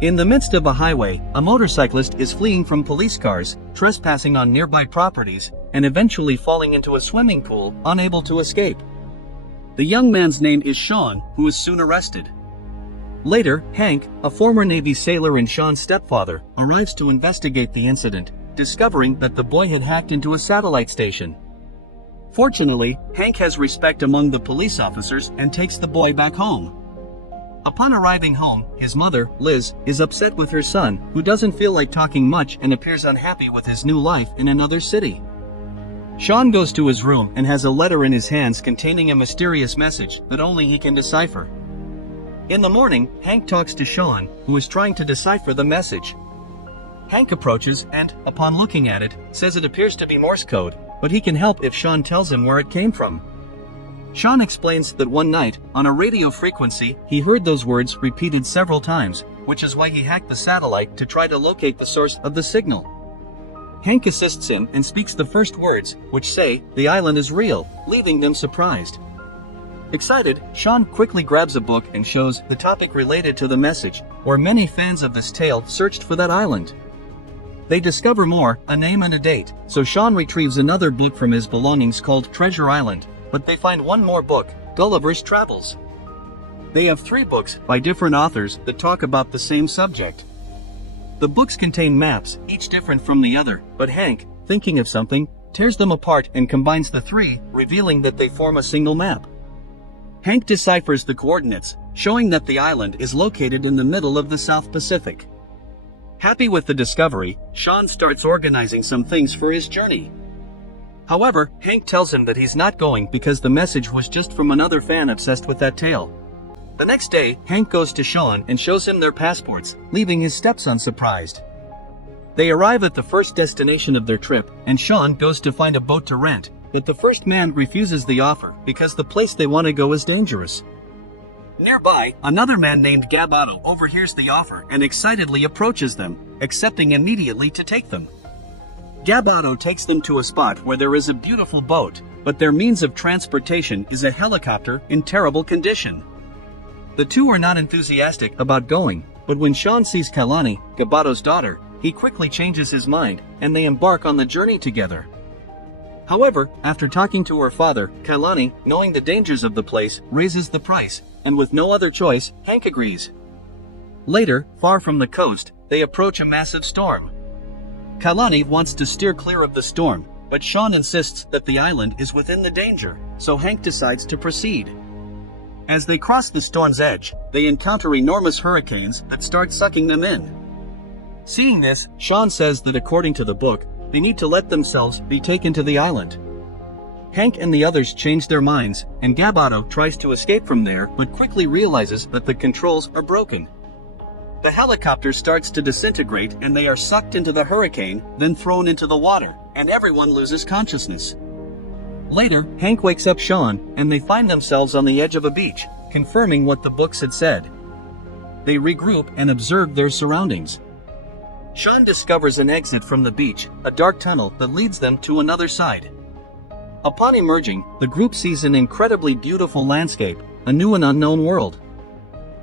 In the midst of a highway, a motorcyclist is fleeing from police cars, trespassing on nearby properties, and eventually falling into a swimming pool, unable to escape. The young man's name is Sean, who is soon arrested. Later, Hank, a former Navy sailor and Sean's stepfather, arrives to investigate the incident, discovering that the boy had hacked into a satellite station. Fortunately, Hank has respect among the police officers and takes the boy back home. Upon arriving home, his mother, Liz, is upset with her son, who doesn't feel like talking much and appears unhappy with his new life in another city. Sean goes to his room and has a letter in his hands containing a mysterious message that only he can decipher. In the morning, Hank talks to Sean, who is trying to decipher the message. Hank approaches and, upon looking at it, says it appears to be Morse code, but he can help if Sean tells him where it came from. Sean explains that one night, on a radio frequency, he heard those words repeated several times, which is why he hacked the satellite to try to locate the source of the signal. Hank assists him and speaks the first words, which say, "The island is real," leaving them surprised. Excited, Sean quickly grabs a book and shows the topic related to the message, where many fans of this tale searched for that island. They discover more, a name and a date, so Sean retrieves another book from his belongings called Treasure Island, but they find one more book, Gulliver's Travels. They have 3 books by different authors that talk about the same subject. The books contain maps, each different from the other, but Hank, thinking of something, tears them apart and combines the 3, revealing that they form a single map. Hank deciphers the coordinates, showing that the island is located in the middle of the South Pacific. Happy with the discovery, Sean starts organizing some things for his journey. However, Hank tells him that he's not going because the message was just from another fan obsessed with that tale. The next day, Hank goes to Sean and shows him their passports, leaving his stepson surprised. They arrive at the first destination of their trip, and Sean goes to find a boat to rent, but the first man refuses the offer because the place they want to go is dangerous. Nearby, another man named Gabato overhears the offer and excitedly approaches them, accepting immediately to take them. Gabato takes them to a spot where there is a beautiful boat, but their means of transportation is a helicopter in terrible condition. The two are not enthusiastic about going, but when Sean sees Kailani, Gabato's daughter, he quickly changes his mind, and they embark on the journey together. However, after talking to her father, Kailani, knowing the dangers of the place, raises the price, and with no other choice, Hank agrees. Later, far from the coast, they approach a massive storm. Kailani wants to steer clear of the storm, but Sean insists that the island is within the danger, so Hank decides to proceed. As they cross the storm's edge, they encounter enormous hurricanes that start sucking them in. Seeing this, Sean says that according to the book, they need to let themselves be taken to the island. Hank and the others change their minds, and Gabato tries to escape from there but quickly realizes that the controls are broken. The helicopter starts to disintegrate and they are sucked into the hurricane, then thrown into the water, and everyone loses consciousness. Later, Hank wakes up Sean, and they find themselves on the edge of a beach, confirming what the books had said. They regroup and observe their surroundings. Sean discovers an exit from the beach, a dark tunnel that leads them to another side. Upon emerging, the group sees an incredibly beautiful landscape, a new and unknown world.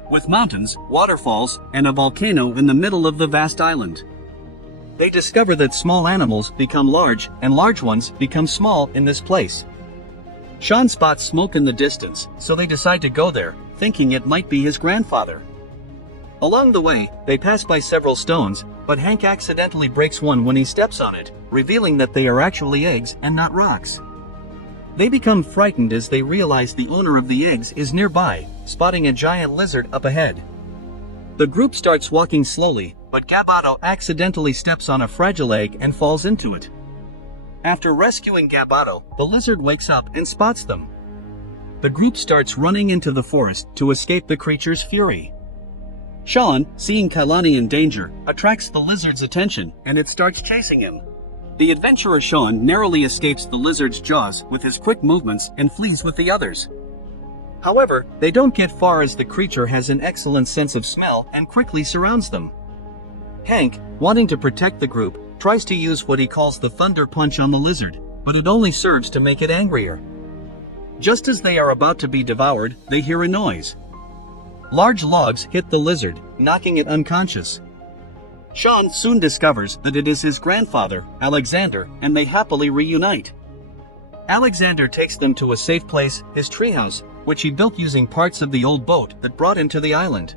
With mountains, waterfalls, and a volcano in the middle of the vast island. They discover that small animals become large, and large ones become small in this place. Sean spots smoke in the distance, so they decide to go there, thinking it might be his grandfather. Along the way, they pass by several stones, but Hank accidentally breaks one when he steps on it, revealing that they are actually eggs and not rocks. They become frightened as they realize the owner of the eggs is nearby, spotting a giant lizard up ahead. The group starts walking slowly, but Gabato accidentally steps on a fragile egg and falls into it. After rescuing Gabato, the lizard wakes up and spots them. The group starts running into the forest to escape the creature's fury. Sean, seeing Kailani in danger, attracts the lizard's attention, and it starts chasing him. The adventurer Sean narrowly escapes the lizard's jaws with his quick movements and flees with the others. However, they don't get far as the creature has an excellent sense of smell and quickly surrounds them. Hank, wanting to protect the group, tries to use what he calls the thunder punch on the lizard, but it only serves to make it angrier. Just as they are about to be devoured, they hear a noise. Large logs hit the lizard, knocking it unconscious. Sean soon discovers that it is his grandfather, Alexander, and they happily reunite. Alexander takes them to a safe place, his treehouse, which he built using parts of the old boat that brought him to the island.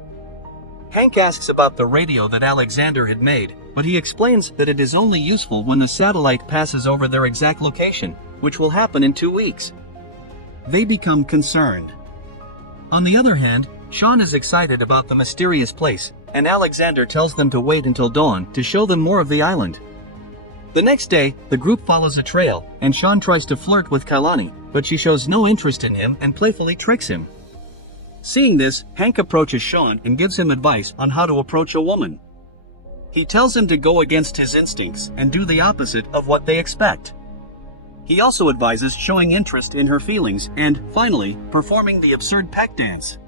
Hank asks about the radio that Alexander had made, but he explains that it is only useful when the satellite passes over their exact location, which will happen in 2 weeks. They become concerned. On the other hand, Sean is excited about the mysterious place, and Alexander tells them to wait until dawn to show them more of the island. The next day, the group follows a trail, and Sean tries to flirt with Kalani, but she shows no interest in him and playfully tricks him. Seeing this, Hank approaches Sean and gives him advice on how to approach a woman. He tells him to go against his instincts and do the opposite of what they expect. He also advises showing interest in her feelings and, finally, performing the absurd peck dance.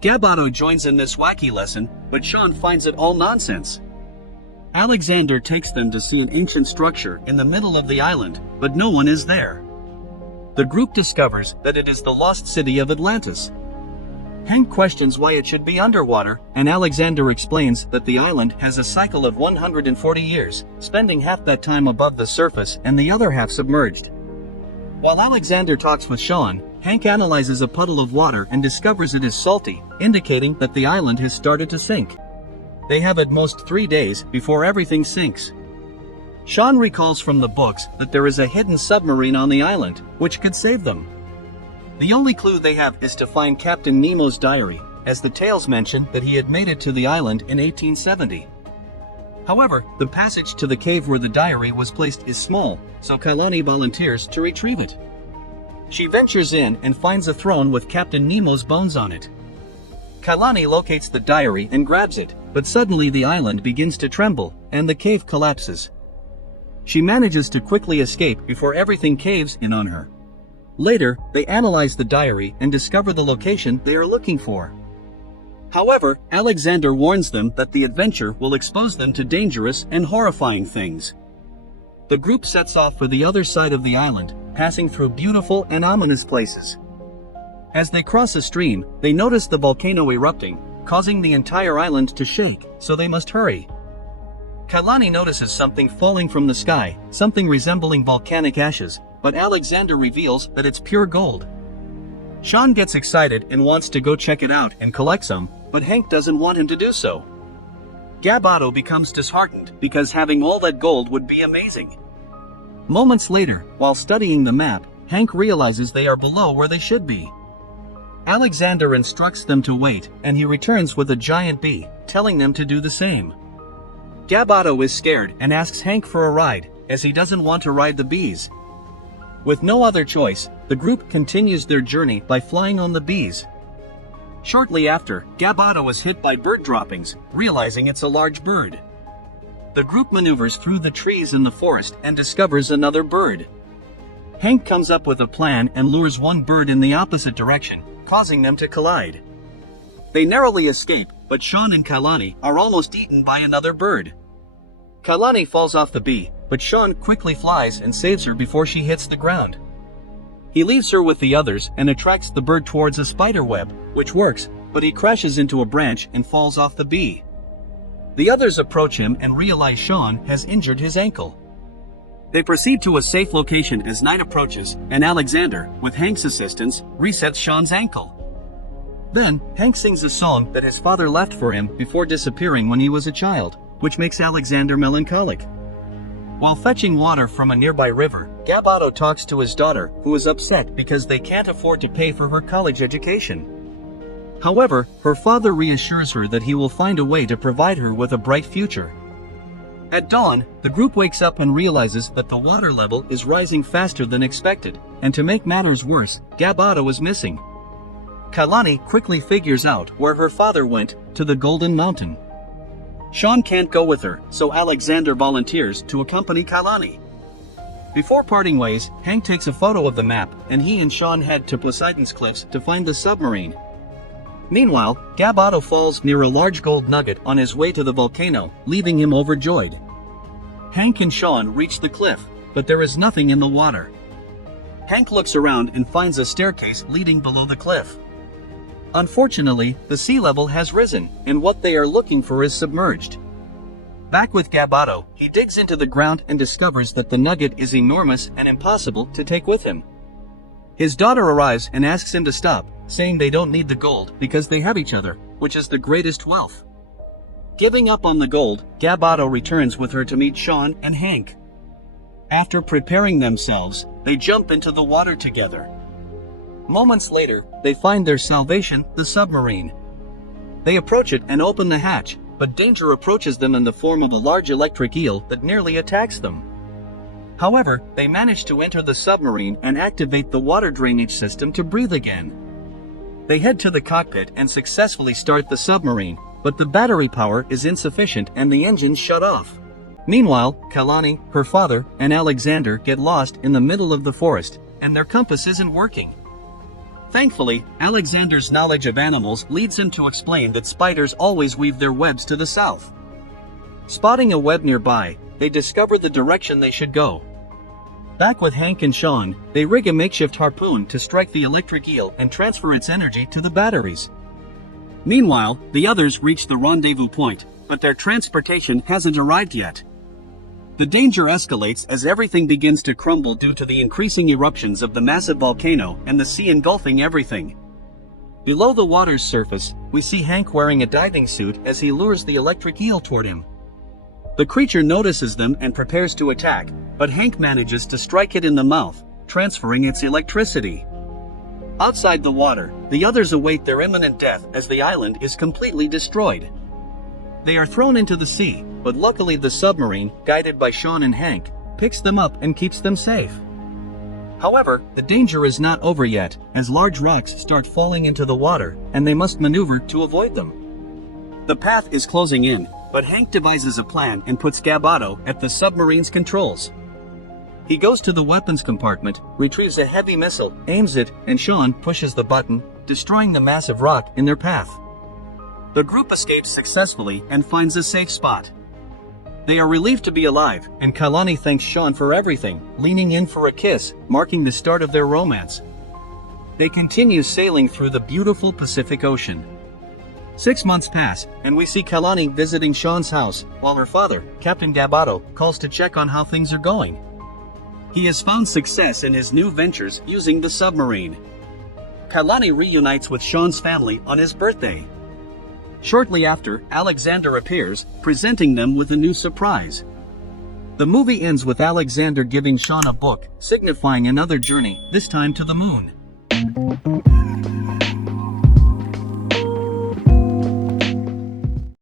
Gabato joins in this wacky lesson, but Sean finds it all nonsense. Alexander takes them to see an ancient structure in the middle of the island, but no one is there. The group discovers that it is the lost city of Atlantis. Hank questions why it should be underwater, and Alexander explains that the island has a cycle of 140 years, spending half that time above the surface and the other half submerged. While Alexander talks with Sean, Hank analyzes a puddle of water and discovers it is salty, indicating that the island has started to sink. They have at most 3 days before everything sinks. Sean recalls from the books that there is a hidden submarine on the island, which could save them. The only clue they have is to find Captain Nemo's diary, as the tales mention that he had made it to the island in 1870. However, the passage to the cave where the diary was placed is small, so Kalani volunteers to retrieve it. She ventures in and finds a throne with Captain Nemo's bones on it. Kalani locates the diary and grabs it, but suddenly the island begins to tremble, and the cave collapses. She manages to quickly escape before everything caves in on her. Later, they analyze the diary and discover the location they are looking for. However, Alexander warns them that the adventure will expose them to dangerous and horrifying things. The group sets off for the other side of the island, passing through beautiful and ominous places. As they cross a stream, they notice the volcano erupting, causing the entire island to shake, so they must hurry. Kalani notices something falling from the sky, something resembling volcanic ashes, but Alexander reveals that it's pure gold. Sean gets excited and wants to go check it out and collect some, but Hank doesn't want him to do so. Gabato becomes disheartened because having all that gold would be amazing. Moments later, while studying the map, Hank realizes they are below where they should be. Alexander instructs them to wait, and he returns with a giant bee, telling them to do the same. Gabato is scared and asks Hank for a ride, as he doesn't want to ride the bees. With no other choice, the group continues their journey by flying on the bees. Shortly after, Gabato is hit by bird droppings, realizing it's a large bird. The group maneuvers through the trees in the forest and discovers another bird. Hank comes up with a plan and lures one bird in the opposite direction, causing them to collide. They narrowly escape, but Sean and Kalani are almost eaten by another bird. Kalani falls off the bee, but Sean quickly flies and saves her before she hits the ground. He leaves her with the others and attracts the bird towards a spider web, which works, but he crashes into a branch and falls off the bee. The others approach him and realize Sean has injured his ankle. They proceed to a safe location as night approaches, and Alexander, with Hank's assistance, resets Sean's ankle. Then, Hank sings a song that his father left for him before disappearing when he was a child, which makes Alexander melancholic. While fetching water from a nearby river, Gabato talks to his daughter, who is upset because they can't afford to pay for her college education. However, her father reassures her that he will find a way to provide her with a bright future. At dawn, the group wakes up and realizes that the water level is rising faster than expected, and to make matters worse, Gabato is missing. Kalani quickly figures out where her father went, to the Golden Mountain. Sean can't go with her, so Alexander volunteers to accompany Kalani. Before parting ways, Hank takes a photo of the map, and he and Sean head to Poseidon's cliffs to find the submarine. Meanwhile, Gabato falls near a large gold nugget on his way to the volcano, leaving him overjoyed. Hank and Sean reach the cliff, but there is nothing in the water. Hank looks around and finds a staircase leading below the cliff. Unfortunately, the sea level has risen, and what they are looking for is submerged. Back with Gabato, he digs into the ground and discovers that the nugget is enormous and impossible to take with him. His daughter arrives and asks him to stop, saying they don't need the gold because they have each other, which is the greatest wealth. Giving up on the gold, Gabato returns with her to meet Sean and Hank. After preparing themselves, they jump into the water together. Moments later, they find their salvation, the submarine. They approach it and open the hatch, but danger approaches them in the form of a large electric eel that nearly attacks them. However, they manage to enter the submarine and activate the water drainage system to breathe again. They head to the cockpit and successfully start the submarine, but the battery power is insufficient and the engines shut off. Meanwhile, Kalani, her father, and Alexander get lost in the middle of the forest, and their compass isn't working. Thankfully, Alexander's knowledge of animals leads him to explain that spiders always weave their webs to the south. Spotting a web nearby, they discover the direction they should go. Back with Hank and Sean, they rig a makeshift harpoon to strike the electric eel and transfer its energy to the batteries. Meanwhile, the others reach the rendezvous point, but their transportation hasn't arrived yet. The danger escalates as everything begins to crumble due to the increasing eruptions of the massive volcano and the sea engulfing everything. Below the water's surface, we see Hank wearing a diving suit as he lures the electric eel toward him. The creature notices them and prepares to attack, but Hank manages to strike it in the mouth, transferring its electricity. Outside the water, the others await their imminent death as the island is completely destroyed. They are thrown into the sea, but luckily the submarine, guided by Sean and Hank, picks them up and keeps them safe. However, the danger is not over yet, as large rocks start falling into the water, and they must maneuver to avoid them. The path is closing in, but Hank devises a plan and puts Gabato at the submarine's controls. He goes to the weapons compartment, retrieves a heavy missile, aims it, and Sean pushes the button, destroying the massive rock in their path. The group escapes successfully and finds a safe spot. They are relieved to be alive, and Kalani thanks Sean for everything, leaning in for a kiss, marking the start of their romance. They continue sailing through the beautiful Pacific Ocean. 6 months pass, and we see Kalani visiting Sean's house, while her father, Captain Gabato, calls to check on how things are going. He has found success in his new ventures using the submarine. Kalani reunites with Sean's family on his birthday. Shortly after, Alexander appears, presenting them with a new surprise. The movie ends with Alexander giving Sean a book, signifying another journey, this time to the moon.